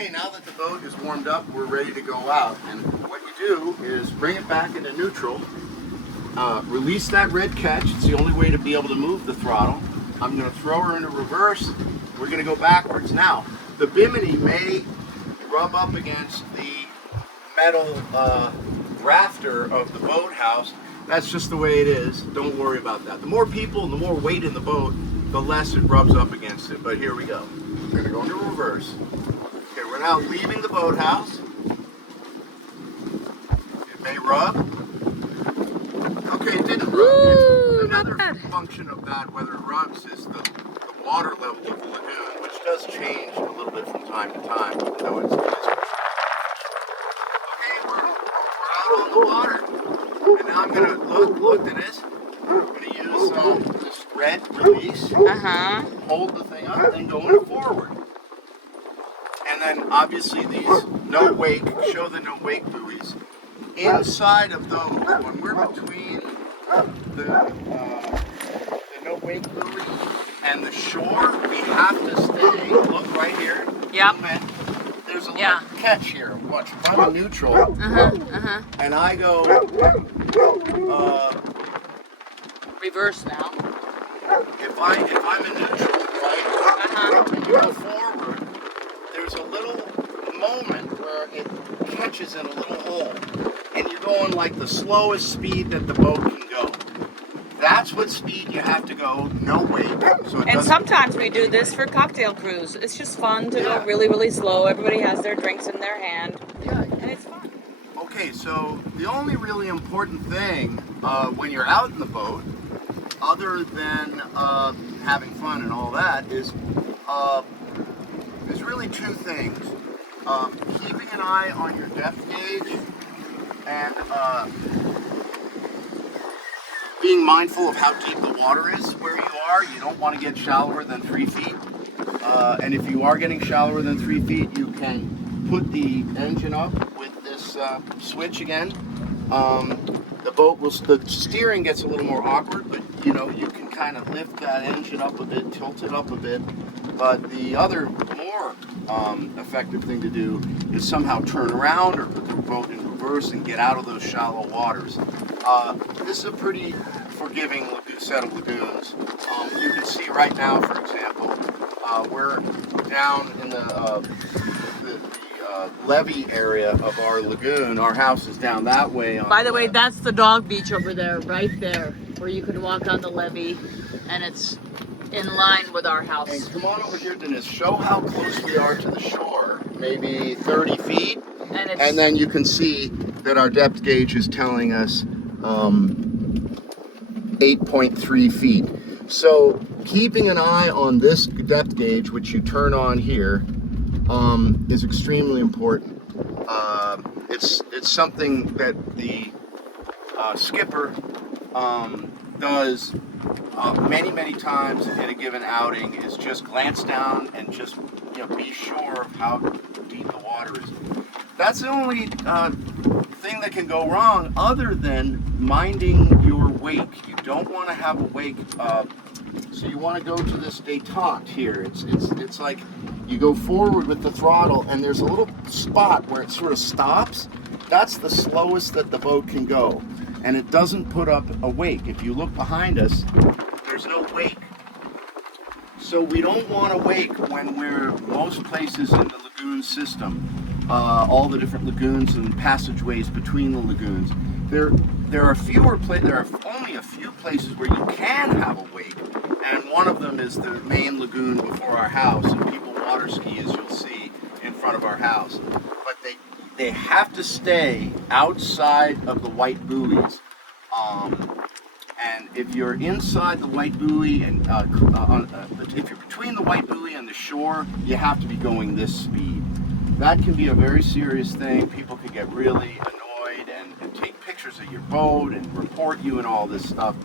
Okay, now that the boat is warmed up, we're ready to go out. And what you do is bring it back into neutral, release that red catch. It's the only way to be able to move the throttle. I'm going to throw her into reverse. We're going to go backwards. Now, the bimini may rub up against the metal rafter of the boathouse. That's just the way it is. Don't worry about that. The more people and the more weight in the boat, the less it rubs up against it. But here we go. We're going to go into reverse. Okay, we're now leaving the boathouse. It may rub. Okay, it didn't rub. Woo, Another not bad. function of that, whether it rubs, is the water level of the lagoon, which does change a little bit from time to time, even though it's okay, we're out on the water. And now I'm going to look at this. I'm going to use this red release, hold the thing up, and going forward. And then obviously these no wake, show the no wake buoys. Inside of those, when we're between the no wake buoy and the shore, we have to stay. Look right here. Yep. There's a little catch here. Watch, if I'm in neutral, and I go Reverse now. if I'm in neutral, right, and you go forward, there's a little moment where it catches in a little hole, and you're going like the slowest speed that the boat can go. That's what speed you have to go, no wake. So And sometimes we do this for cocktail cruise. It's just fun to go really, really slow. Everybody has their drinks in their hand, and it's fun. Okay, so the only really important thing when you're out in the boat, other than having fun and all that, is there's really two things. Keeping an eye on your depth gauge and being mindful of how deep the water is where you are. You don't want to get shallower than 3 feet. And if you are getting shallower than 3 feet, you can put the engine up with this switch again. The steering gets a little more awkward, but you know, you can kind of lift that engine up a bit, tilt it up a bit. But the other more effective thing to do is somehow turn around or put the boat in reverse and get out of those shallow waters. This is a pretty forgiving set of lagoons. You can see right now, for example, we're down in the levee area of our lagoon. Our house is down that way. By the way, that's the dog beach over there, right there, where you can walk on the levee, and it's in line with our house. And come on over here, Dennis. Show how close we are to the shore. Maybe 30 feet. And then you can see that our depth gauge is telling us 8.3 feet. So keeping an eye on this depth gauge, which you turn on here, is extremely important. It's something that the skipper does many times in a given outing, is just glance down and just be sure of how deep the water is. That's the only thing that can go wrong, other than minding your wake. You don't want to have a wake. So you want to go to this détente here. It's like you go forward with the throttle, and there's a little spot where it sort of stops. That's the slowest that the boat can go, and it doesn't put up a wake. If you look behind us, there's no wake. So we don't want to wake when we're most places in the lagoon system. All the different lagoons and passageways between the lagoons. There are only a few places where you can have a wake, and one of them is the main lagoon before our house, and people water ski, as you'll see, in front of our house. But they have to stay outside of the white buoys. And if you're inside the white buoy, and if you're between the white buoy and the shore, you have to be going this speed. That can be a very serious thing. People can get really annoyed and take pictures of your boat and report you and all this stuff.